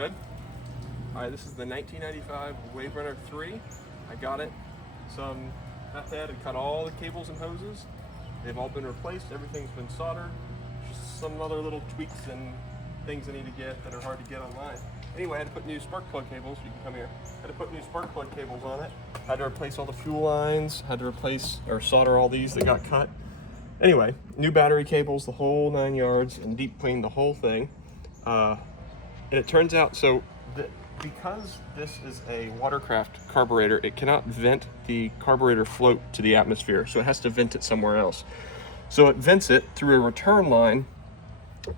Good? Alright, this is the 1995 WaveRunner 3. I got it. Some method had cut all the cables and hoses. They've all been replaced. Everything's been soldered. Just some other little tweaks and things I need to get that are hard to get online. Anyway, I had to put new spark plug cables. You can come here. I had to put new spark plug cables on it. Had to replace all the fuel lines. Had to replace or solder all these that got cut. Anyway, new battery cables, the whole 9 yards, and deep cleaned the whole thing. And it turns out, because this is a watercraft carburetor, it cannot vent the carburetor float to the atmosphere, so it has to vent it somewhere else. So it vents it through a return line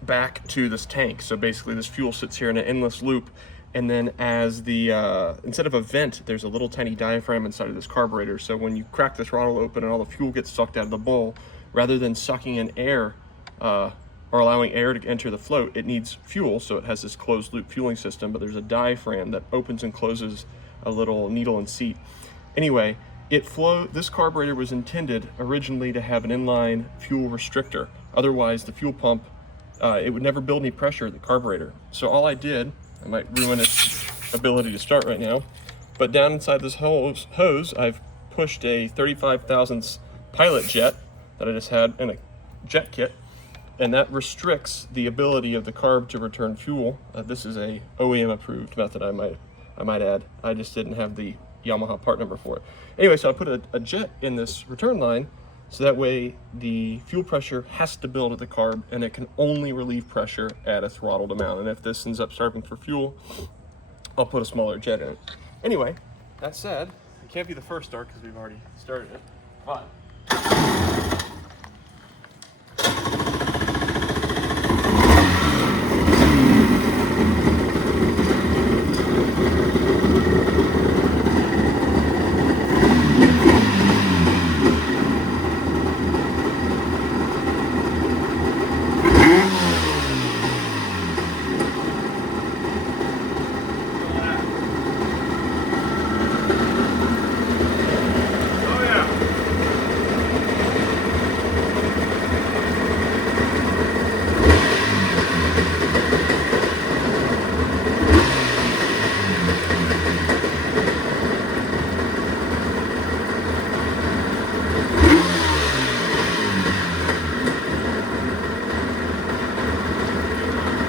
back to this tank. So basically this fuel sits here in an endless loop, and then as the instead of a vent, there's a little tiny diaphragm inside of this carburetor. So when you crack the throttle open and all the fuel gets sucked out of the bowl, rather than sucking in air or allowing air to enter the float, it needs fuel, so it has this closed loop fueling system, but there's a diaphragm that opens and closes a little needle and seat. Anyway, this carburetor was intended originally to have an inline fuel restrictor. Otherwise, the fuel pump, it would never build any pressure at the carburetor. So all I did, I might ruin its ability to start right now, but down inside this hose, I've pushed a 35 thousandths pilot jet that I just had in a jet kit, and that restricts the ability of the carb to return fuel. This is a OEM approved method, I might add. I just didn't have the Yamaha part number for it. Anyway, so I put a jet in this return line, so that way the fuel pressure has to build at the carb, and it can only relieve pressure at a throttled amount. And if this ends up starving for fuel, I'll put a smaller jet in it. Anyway, that said, it can't be the first start because we've already started it, but